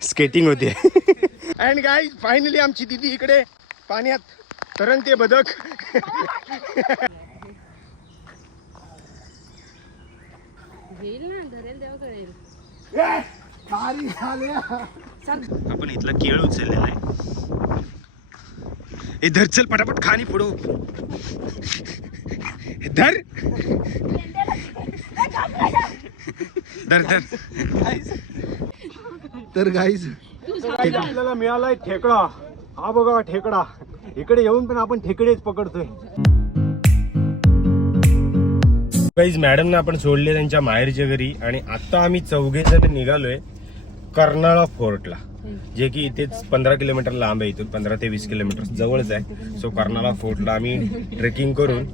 Skating होते. And guy finally आमची दिदी इकडे. पाण्यात तरंगते बदक. आपण इथला केळ उचललेला आहे. ए धर चल पटापट खाणी पुढं धर. धर धर. तर गाईज आपल्याला मिळालाय ठेकडा. हा बघा ठेकडा. इकडे येऊन पण आपण ठेकडेच पकडतोय. काहीच मॅडमना आपण सोडले त्यांच्या माहेरच्या घरी आणि आता आम्ही चौघे जण निघालोय कर्नाळा फोर्टला. जे की इथेच पंधरा किलोमीटर लांब आहे इथून पंधरा ते वीस किलोमीटर जवळच आहे. सो कर्नाळा फोर्टला आम्ही ट्रेकिंग करून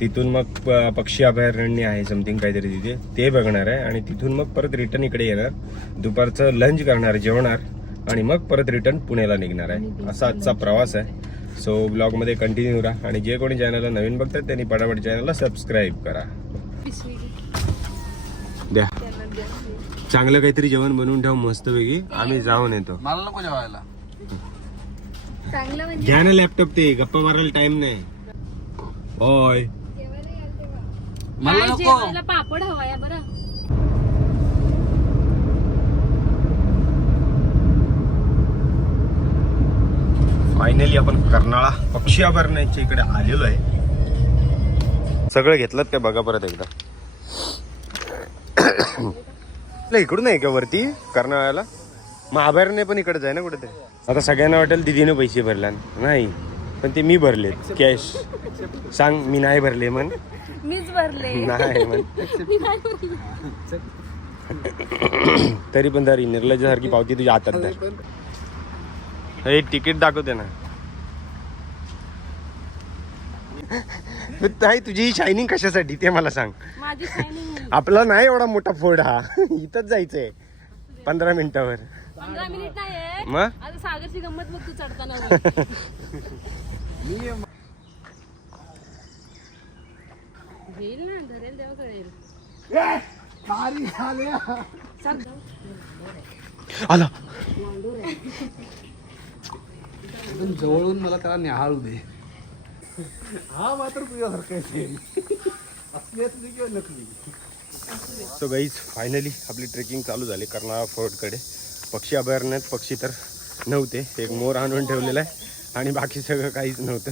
तिथून मग पक्षी अभयारण्य आहे समथिंग काहीतरी तिथे. ते बघणार आहे आणि तिथून मग परत रिटर्न इकडे येणार. दुपारचं लंच करणार जेवणार आणि मग परत रिटर्न पुण्याला निघणार आहे. असा आजचा प्रवास आहे. सो ब्लॉगमध्ये कंटिन्यू राहा आणि जे कोणी चॅनलला नवीन बघतात त्यांनी पटापट चॅनलला सबस्क्राईब करा. द्या. चांगलं काहीतरी जेवण बनवून ठेव मस्त पैकी आम्ही जाऊन येतो. मला नको जेवायला. चांगलं म्हणजे घ्या ना लॅपटॉप ते गप्पा मारायला टाइम नाही. होय. मला काय नको. जेवायला पापड हवा या बरं. फायनली आपण कर्नाळा पक्षी अभयारण्याच्या इकडे आलेलो आहे. सगळं घेतलं काय? बघा परत एकदा. आपल्या इकडून आहे का वरती? कर्नाळ्याला? मग अभयारण्य पण इकडेच आहे ना कुठेतरी. आता सगळ्यांना वाटेल दिदीने पैसे भरला. नाही पण ते मी भरले कॅश सांग मी नाही भरले म्हण. मीच भरले. नाही म्हण. तरी पण तरी निर्लजासारखी पावती तुझ्या हातात धर. हे तिकीट दाखवते ना. ताई तुझी शायनिंग कशासाठी? ते मला सांग. माझी शायनिंग आपला नाही एवढा मोठा फोड हा. इथंच जायचंय. पंधरा मिनिटावर. पंधरा मिनिट नाही आहे मग? आता सागरची गंमत बघ तू चढताना. वर. घेईल ना धरेल तेव्हा कळेल. आला. एकदम जवळून मला त्याला निहाळू दे. हा मात्र तुझ्यासारखं असेल असली असली किंवा नकली. सो गाईज फायनली आपली ट्रेकिंग चालू झाली कर्नाळा फोर्टकडे पक्षी अभयारण्यात पक्षी तर नव्हते एक मोर आणून ठेवलेला आहे आणि बाकी सगळं काहीच नव्हतं.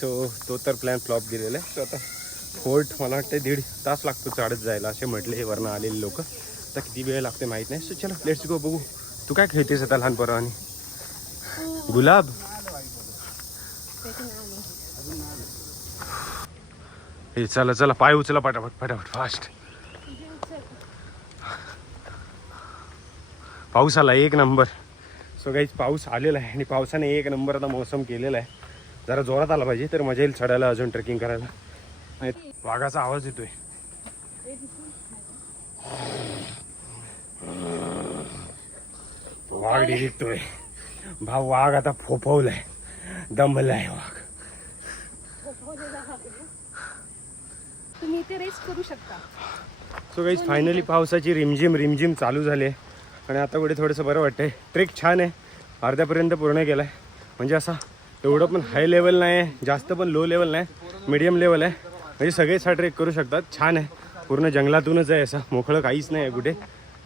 सो तो तर प्लॅन फ्लॉप गेलेला आहे. सो आता फोर्ट मला वाटतं दीड तास लागतो चाडत जायला असे म्हटले वरनं आलेले लोक. आता किती वेळ लागते माहीत नाही. सो चला लेट्स गो बघू. तू काय खेळतेस आता लहान गुलाब? हे चला चला पाय उचला पटापट पटापट फास्ट पाऊस आला एक नंबर. सो काहीच पाऊस आलेला आहे आणि पावसाने एक नंबर आता मोसम केलेला आहे. जरा जोरात आला पाहिजे तर मजा येईल चढायला अजून ट्रेकिंग करायला. वाघाचा आवाज येतोय. वाघ डिरिकतोय भाव वाघ आता फोफवलाय. दमलाय वाघ. तुम्ही इथे रेस्ट करू शकता. सो काही फायनली पावसाची रिमझिम रिमझिम चालू झाली आहे. आणि आता कुठे थोडंसं बरं वाटतंय. ट्रेक छान आहे. अर्ध्यापर्यंत पूर्ण केला आहे म्हणजे असा एवढं पण हाय लेवल नाही आहे. जास्त पण लो लेवल नाही. मिडियम लेवल आहे. म्हणजे सगळेच हा ट्रेक करू शकतात. छान आहे. पूर्ण जंगलातूनच आहे असं. मोकळं काहीच नाही आहे कुठे.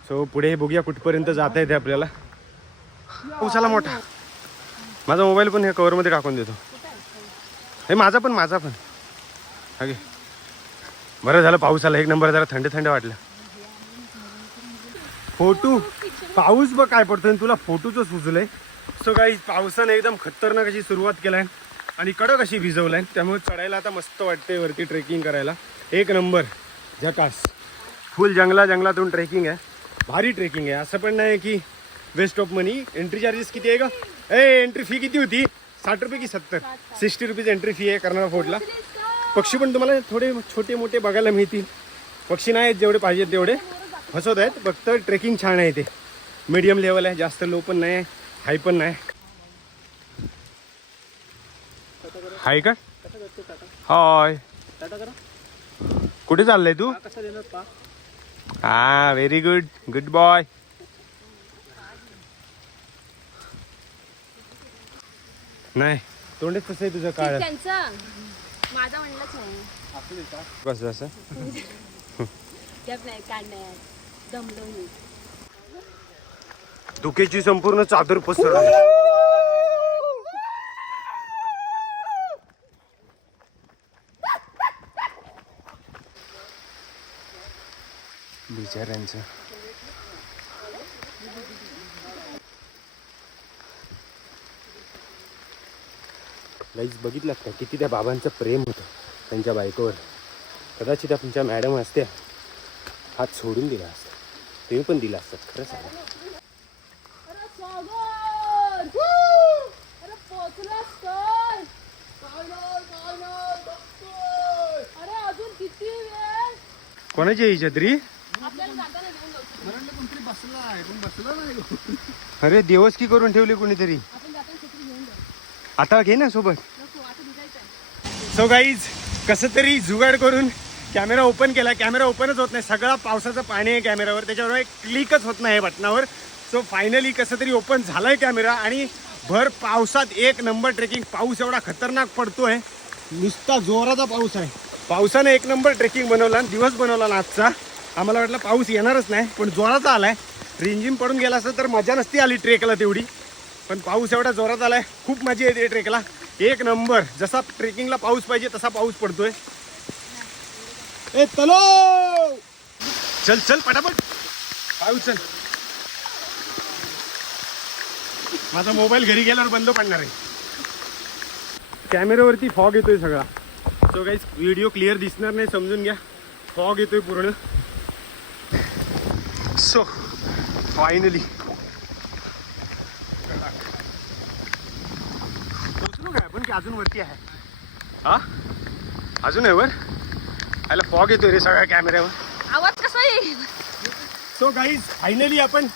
सो पुढे बघूया कुठपर्यंत जाता येते आपल्याला. उसाला मोठा. माझा मोबाईल पण ह्या कवरमध्ये टाकून देतो. हे माझा पण माझा पण. अगे बरं झालं पाऊस आला. एक नंबर जरा थंड थंड वाटलं. फोटो? पाऊस बघ काय पडतोय आणि तुला फोटोच सुचलंय. सो काही पावसाने एकदम खतरनाक अशी सुरुवात केलाय आणि कडक अशी भिजवलाय. त्यामुळे चढायला आता मस्त वाटते वरती ट्रेकिंग करायला. एक नंबर. झकास फुल जंगला जंगलातून ट्रेकिंग आहे. भारी ट्रेकिंग आहे. असं पण नाही की waste of money entry charges किती आहे का ए एंट्री फी किती होती? साठ रुपये की सत्तर? सिक्स्टी रुपीज एंट्री फी आहे कर्नाळा फोर्टला पक्षी पण तुम्हाला थोडे छोटे मोठे बघायला मिळतील. पक्षी नाही आहेत जेवढे पाहिजेत तेवढे. फसवत आहेत फक्त ट्रेकिंग छान आहे ते मीडियम लेवल आहे जास्त लो पण नाही हाय पण नाही. हाय का? हाय. कुठे चाललंय तू? हा व्हेरी गुड गुड बॉय नाही तोंडच तसं आहे तुझं काळ. माझा म्हणलंच नाही. कसं असं नाही. दमलो मी. धुकेची संपूर्ण चादर पसरली. बिचाऱ्यांचं. गाईज बघितलं का? किती त्या बाबांचं प्रेम होतं त्यांच्या बायकोवर. कदाचित तुमच्या मॅडम असत्या. हात सोडून दिला असता. तुम्ही पण दिला असतात खरं सांगा. अरे सागर! अरे पोचलास काय अरे अजून किती वेळ? कोणाची आहे ही छत्री आपल्याला जाताना घेऊन जाऊ. म्हणलं कोणतरी बसला आहे पण बसला नाही अरे देवस की करून ठेवली कोणीतरी. आपण जाताना छत्री घेऊन जाऊ. आता घे ना सोबत. सो गाईज कसं तरी जुगाड करून कॅमेरा ओपन केला कॅमेरा ओपनच होत नाही. सगळा पावसाचं पाणी आहे कॅमेऱ्यावर त्याच्यावर एक क्लिकच होत नाही बटनावर. सो फायनली कसं तरी ओपन झालाय कॅमेरा आणि भर पावसात एक नंबर ट्रेकिंग पाऊस एवढा खतरनाक पडतोय. नुसता जोराचा पाऊस आहे. पावसाने एक नंबर ट्रेकिंग बनवला आणि दिवस बनवला ना आजचा. आम्हाला वाटलं पाऊस येणारच नाही पण जोराचा आलाय. रिंजिम पडून गेला असं तर मजा नसती आली ट्रेकला तेवढी. पण पाऊस एवढा जोरात आलाय. खूप मजा येते ट्रेकला एक नंबर जसा ट्रेकिंगला पाऊस पाहिजे तसा पाऊस पडतोय. ए तलो! चल चल पटापट. पाऊस चल. माझा मोबाईल घरी गेल्यावर बंद पडणार आहे. कॅमेऱ्यावरती फॉग येतोय सगळा. सो काहीच व्हिडिओ क्लिअर दिसणार नाही समजून घ्या. फॉग येतोय पूर्ण. सो फायनली पोचलो काय? आपण की अजून वरती आहे. हा? अजून आहे वर? आयला फॉग येतोय रे सगळ्या कॅमेऱ्यावर आवाज कसा येईल? सो गाईज फायनली आपण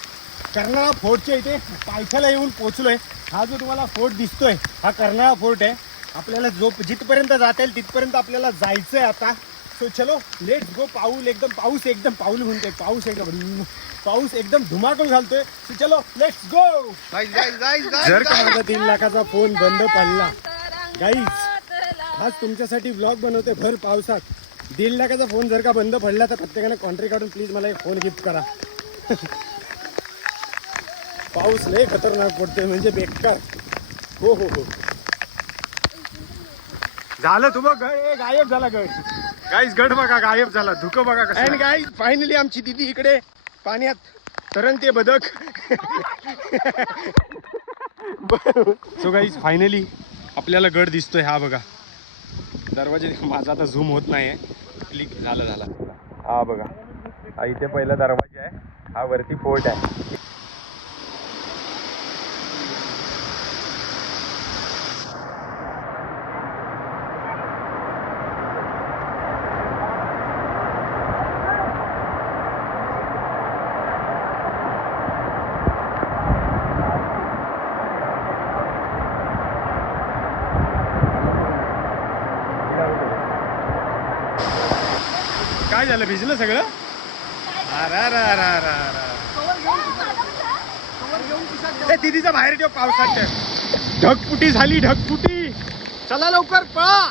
कर्नाळा फोर्टच्या इथे पायथ्याला येऊन पोहोचलोय. हा जो तुम्हाला फोर्ट दिसतोय हा कर्नाळा फोर्ट आहे. आपल्याला जो जिथपर्यंत जाता येईल तिथपर्यंत आपल्याला जायचंय आता. सो चलो लेट्स गो पाऊल एकदम पाऊस एकदम पाऊल म्हणतोय पाऊस एकदम पाऊस एकदम धुमाकूळ घालतोय. सो चलो लेट्स गो जर का माझा तीन लाखाचा फोन बंद पडला. गाईज आज तुमच्यासाठी ब्लॉग बनवतोय भर पावसात दीड लाखाचा फोन जर का बंद पडला तर प्रत्येकाने कॉन्ट्री काढून प्लीज मला एक फोन गिफ्ट करा. पाऊस लय खतरनाक पडतोय म्हणजे बेकार. हो हो हो. झालं तू बघ गायब झाला गड. गाईस गड बघा गायब झाला. धुकं बघा कसं गाईस फायनली आमची दिदी इकडे. पाण्यात तरंगते बदक. सो गाईस फायनली आपल्याला गड दिसतोय हा बघा. दरवाजे माझा आता झूम होत नाही क्लिक झालं झाला. हा बघा. हा इथे पहिला दरवाजा आहे. हा वरती फोर्ट आहे काय झालं भिजलं सगळं? अरे दिदीचा बाहेर ठेव पावसात ढगपुटी झाली ढगपुटी चला लवकर पळा.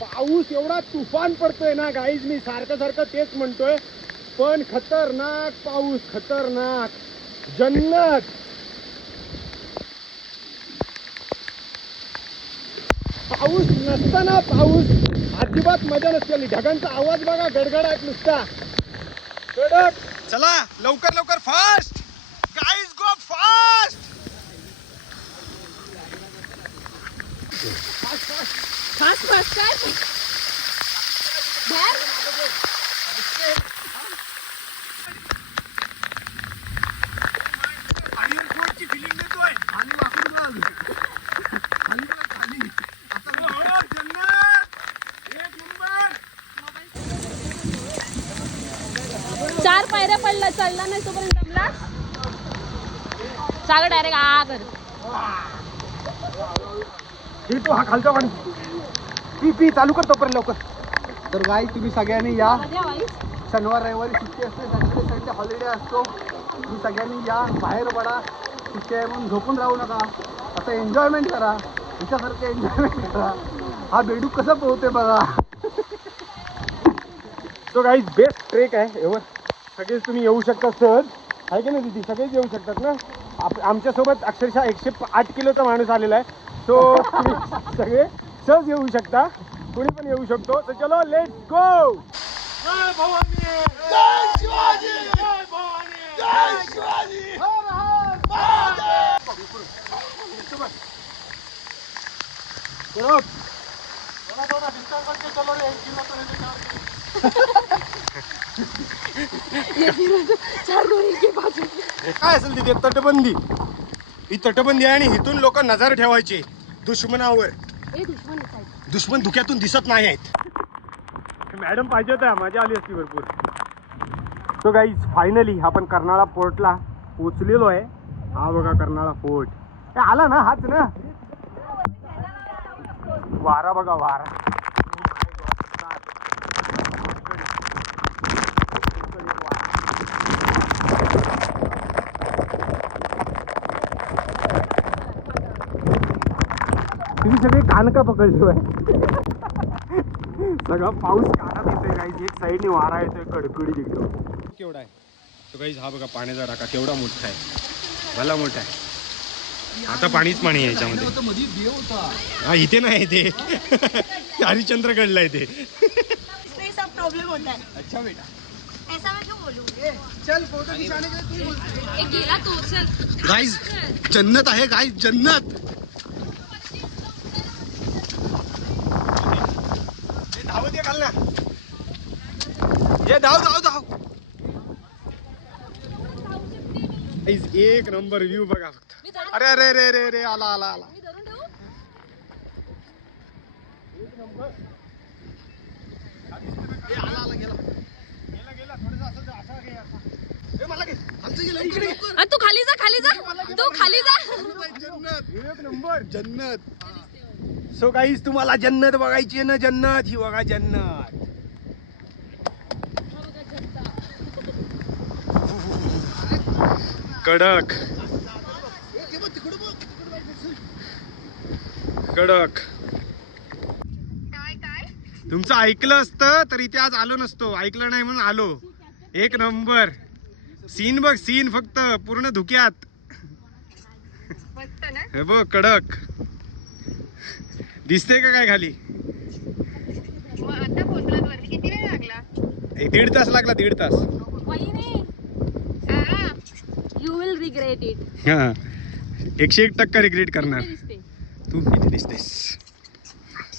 पाऊस एवढा तुफान पडतोय ना गाईज मी सारखं सारखं तेच म्हणतोय. पण खतरनाक पाऊस खतरनाक. जन्नत. पाऊस नसताना पाऊस. अजिबात मजा नसलेली ढगांचा आवाज बघा गडगडाट नुसता. कडक. चला लवकर लवकर fast guys go fast fast fast काय बाहेर एअरपोर्टची फिलिंग देतोय आणि वाकडून आलो. खाली गेला खाली. आता हो, जन्नत एक नंबर चार पायऱ्या पडला चढला नाही तोपर्यंत सागर डायरेक्ट आ कर ही तो हा खालचा पण पी पी चालू कर तोपर्यंत लवकर. तर गाई तुम्ही सगळ्यांनी या. शनिवार रविवारी सुट्टी असते सॅटर्डे संडे हॉलिडे असतो. तुम्ही सगळ्यांनी या बाहेर पडा. सुट्टी आहे म्हणून झोपून राहू नका. असं एन्जॉयमेंट करा. तुमच्यासारखं एन्जॉयमेंट करा. हा बेडूक कसं पोहते बघा. सो काही बेस्ट ट्रेक आहे एवढं. सगळेच तुम्ही येऊ शकता सहज आहे की नाही दिदी? सगळेच येऊ शकतात ना? आप आमच्यासोबत अक्षरशः एकशे आठ किलोचा माणूस आलेला आहे. सो तुम्ही सगळे सहज येऊ शकता. कोणी पण येऊ शकतो. तर चलो लेट गो काय असेल तिथे? तटबंदी. ही तटबंदी आहे आणि इथून लोक नजर ठेवायचे. दुश्मनावर. ए दुश्मन साहेब. दुश्मन धुक्यातून दिसत नाही आहेत. मॅडम पाहिजे होत्या मजा आली असती भरपूर. तो गाईज फायनली आपण कर्नाळा पोर्टला पोचलेलो आहे. हा बघा कर्नाळा फोर्ट ए, आला ना हाच ना? वारा बघा वारा. तुम्ही सगळे कान का पकडलो आहे सगळा पाऊस काढत येतोय काही एक साईडने वारा येतोय कडकडीत एकदम केवढा आहे? तो काही हा बघा पाण्याचा टाका केवढा मोठा आहे. भला मोठा आहे. आता पाणीच पाणी आहे याच्यामध्ये. मध्ये देव होता हा इथे नाही ते हरिश्चंद्रगडला आहे ते. इसमें सब प्रॉब्लम होता है. अच्छा बेटा. ऐसा मैं क्यों बोलूँ? चल फोटो खिंचाने के लिए तू बोलती ए, गेला तो चल. गाईज जन्नत आहे गाईज जन्नत हे धावत ये घाल ना ये धाव धाव धाव एक नंबर व्ह्यू बघा फक्त. अरे अरे अरे अरे अरे आला आला आला. मी धरून ठेवू? गेला. गेला थोडंसं असं असा घे असा ए, मला घे. आमचं गेलं इकडे घे. आ, तू खाली जा खाली जा. तू खाली जा. जन्नत. एक नंबर. जन्नत. सो गाईज तुम्हाला जन्नत बघायची ना? जन्नत ही बघा जन्नत. कडक. कडक. तुमचं ऐकलं असतं तर इथे आज आलो नसतो. ऐकलं नाही म्हणून आलो. एक नंबर. सीन बघ सीन फक्त पूर्ण धुक्यात. हे बघ कडक. दिसते का काय खाली? दीड तास लागला दीड तास. यू विल रिग्रेट इट हा. एकशे एक टक्का रिग्रेट करणार. दिसते तू किती दिसतेस.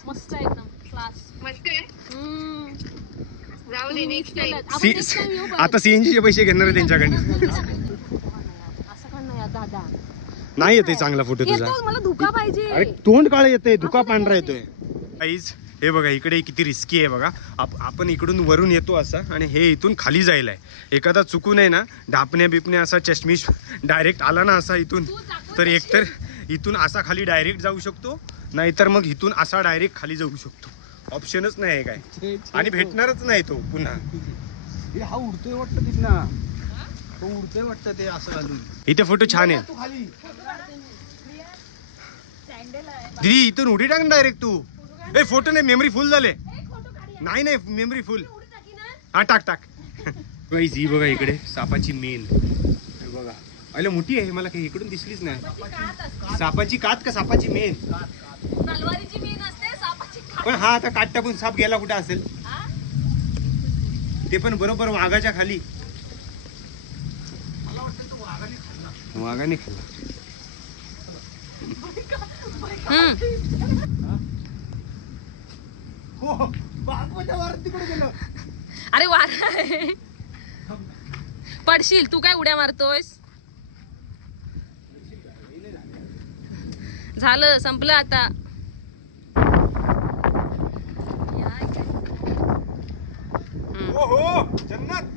मस्त आहे एकदम क्लास मस्त आहे. हम्म. जाऊ दे नेक्स्ट टाइम आपण सी next time येऊ परत. आता सीएनजी चे पैसे घेणार आहे त्यांच्याकडनं. असं पण नाही दादा. नाही येते चांगला फोटो तुझा. येतो मला धुका अरे पाहिजे तोंड काळ येते धुका पांढरा येतोय. काहीच हे बघा इकडे किती रिस्की आहे बघा. आप- आपण इकडून वरून येतो असा आणि हे इथून खाली जायला आहे एखादा चुकून आहे ना डापण्या बिपण्या असा चष्मिश डायरेक्ट आला ना असा इथून तर एकतर इथून असा खाली डायरेक्ट जाऊ शकतो नाहीतर मग इथून असा डायरेक्ट खाली जाऊ शकतो. ऑप्शनच नाही आहे काय. आणि भेटणारच नाही तो पुन्हा. हे उडतोय वाटतं तिथनं. तो उडतोय वाटतं ते असं घालून. इथे फोटो छान आहे. तू खाली. दिदी इथून उडी टाक डायरेक्ट तू. ए फोटो नाही मेमरी फुल झाले. नाही नाही मेमरी फुल हा टाक टाक. गाईज ही बघा इकडे सापाची मेन बघा. अरे मोठी आहे मला काही इकडून दिसलीच नाही. सापाची कात का सापाची मेन तलवारीची मेन असते सापाची कात. पण हा आता काट टाकून साप गेला कुठे असेल? ते पण बरोबर वाघाच्या खाली. वाघाने खाल्ला. हो वारात तिकडे गेलं. अरे वारा आहे. पडशील तू काय उड्या मारतोयस? झालं संपलं आता. हम्म. हो हो जन्नत.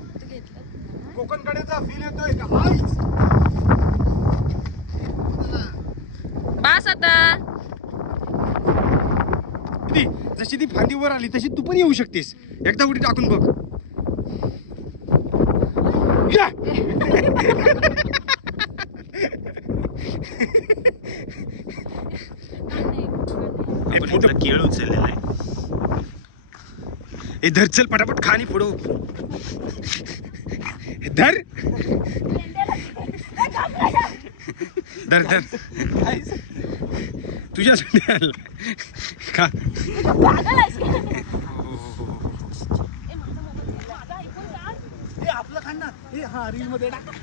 कोकणकडेचा फील येतोय का? बास आता किती जशी ती फांदी वर आली तशी तू पण येऊ शकतेस. एकदा उडी टाकून बघ. केळ उचललेला आहे. हे धर चल पटापट खा आणि फोडो. हे धर. धर धर तुझ्यासाठी आणलं खा हे आपलं खाण ना हे हा रील मध्ये टाक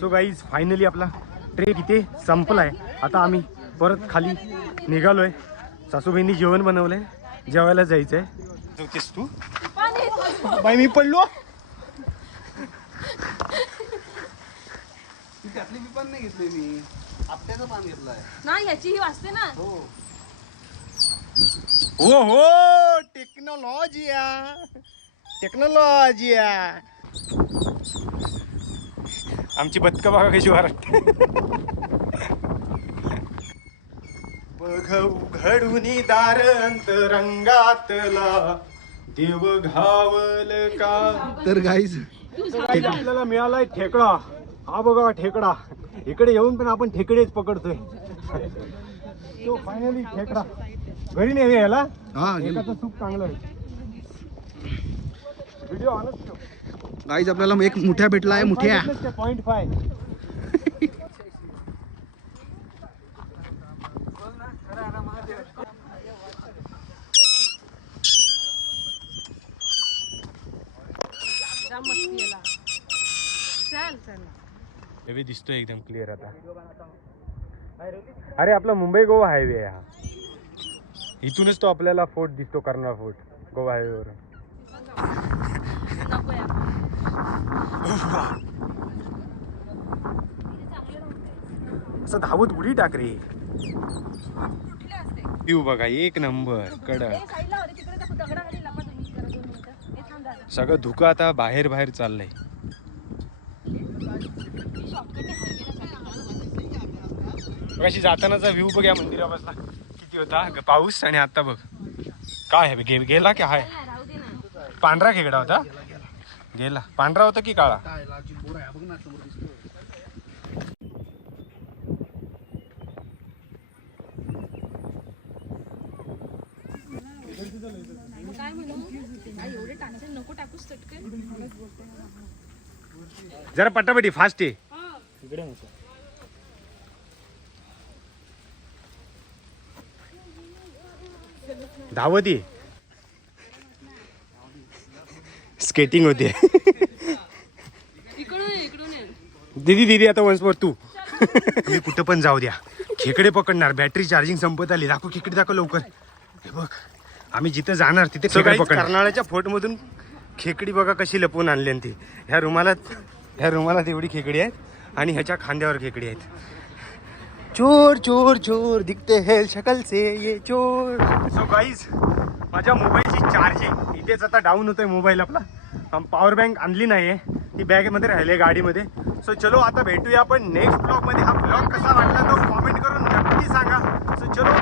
सो गाईज फायनली आपला ट्रेक इथे संपलाय. आता आम्ही परत खाली निघालोय. सासूबाईंनी जेवण बनवलंय. जेवायला जायचंय. जेवतेस तू? बाई मी पडलो. नाही घेतली मी. आपट्याचं पान घेतलंय. नाही याची ही वाचते ना. हो. हो हो टेक्नॉलॉजिया टेक्नॉलॉजिया आमची बदक बघा कशी वारट. बघ उघडून दार अंतरंगातला देव घावल का? तर काही आपल्याला मिळालाय ठेकडा. हा बघा ठेकडा. इकडे येऊन पण आपण ठेकडेच पकडतोय. तो फायनली ठेकडा. घरी नाही यायला हा एकाचं सूप चांगलं आहे. व्हिडिओ ऑनच गाईज आपल्याला एक मुठ्या भेटलाय मुठ्या. पॉईंट फाय जाम मस्ती याला चल चल हे दिसतोय एकदम क्लिअर आता. अरे आपला मुंबई गोवा हायवे आहे हा. इथूनच तो आपल्याला फोर्ट दिसतो कर्नाळ फोर्ट गोवा यार असं धावत उडी टाक रे व्ह्यू बघा एक नंबर कडक. सगळं धुकं आता बाहेर बाहेर चाललंय. कशी जातानाचा व्ह्यू बघ या मंदिरापासला किती होता? ग- पाऊस आणि आता बघ. काय आहे? गे- गेला की हाय? पांढरा खेकडा होता? गेला. पांढरा होता की काळा? काय लालची बोर आहे बघ ना समोर दिसतोय मग काय म्हणू काय एवढे टाकते नको टाकूस चटकन जरा पटापटी फास्ट आहे धावत. ये स्केटिंग होते दीदी दीदी आता वन्स तू. मी कुठं पण जाऊ द्या. खेकडे पकडणार बॅटरी चार्जिंग संपत आली. दाखव खेकडे दाखव लवकर. हे बघ आम्ही जिथं जाणार तिथे खेकडे पकडणार. कर्नाळ्याच्या फोटमधून खेकडी बघा कशी लपवून आणली आणि ती. ह्या रुमालात ह्या रुमालात एवढी खेकडी आहेत आणि ह्याच्या खांद्यावर खेकडी आहेत. चोर चोर चोर दिखते है शकल से ये चोर। सो गाईज माझ्या मोबाईलची चार्जिंग इथेच आता डाऊन होतोय मोबाईल आपला. पॉवर बँक आणली नाहीये. ती बॅगमध्ये राहिली आहे गाडीमध्ये. सो चलो आता भेटूया आपण नेक्स्ट ब्लॉगमध्ये हा ब्लॉग कसा वाटला तो कॉमेंट करून नक्की सांगा. सो चलो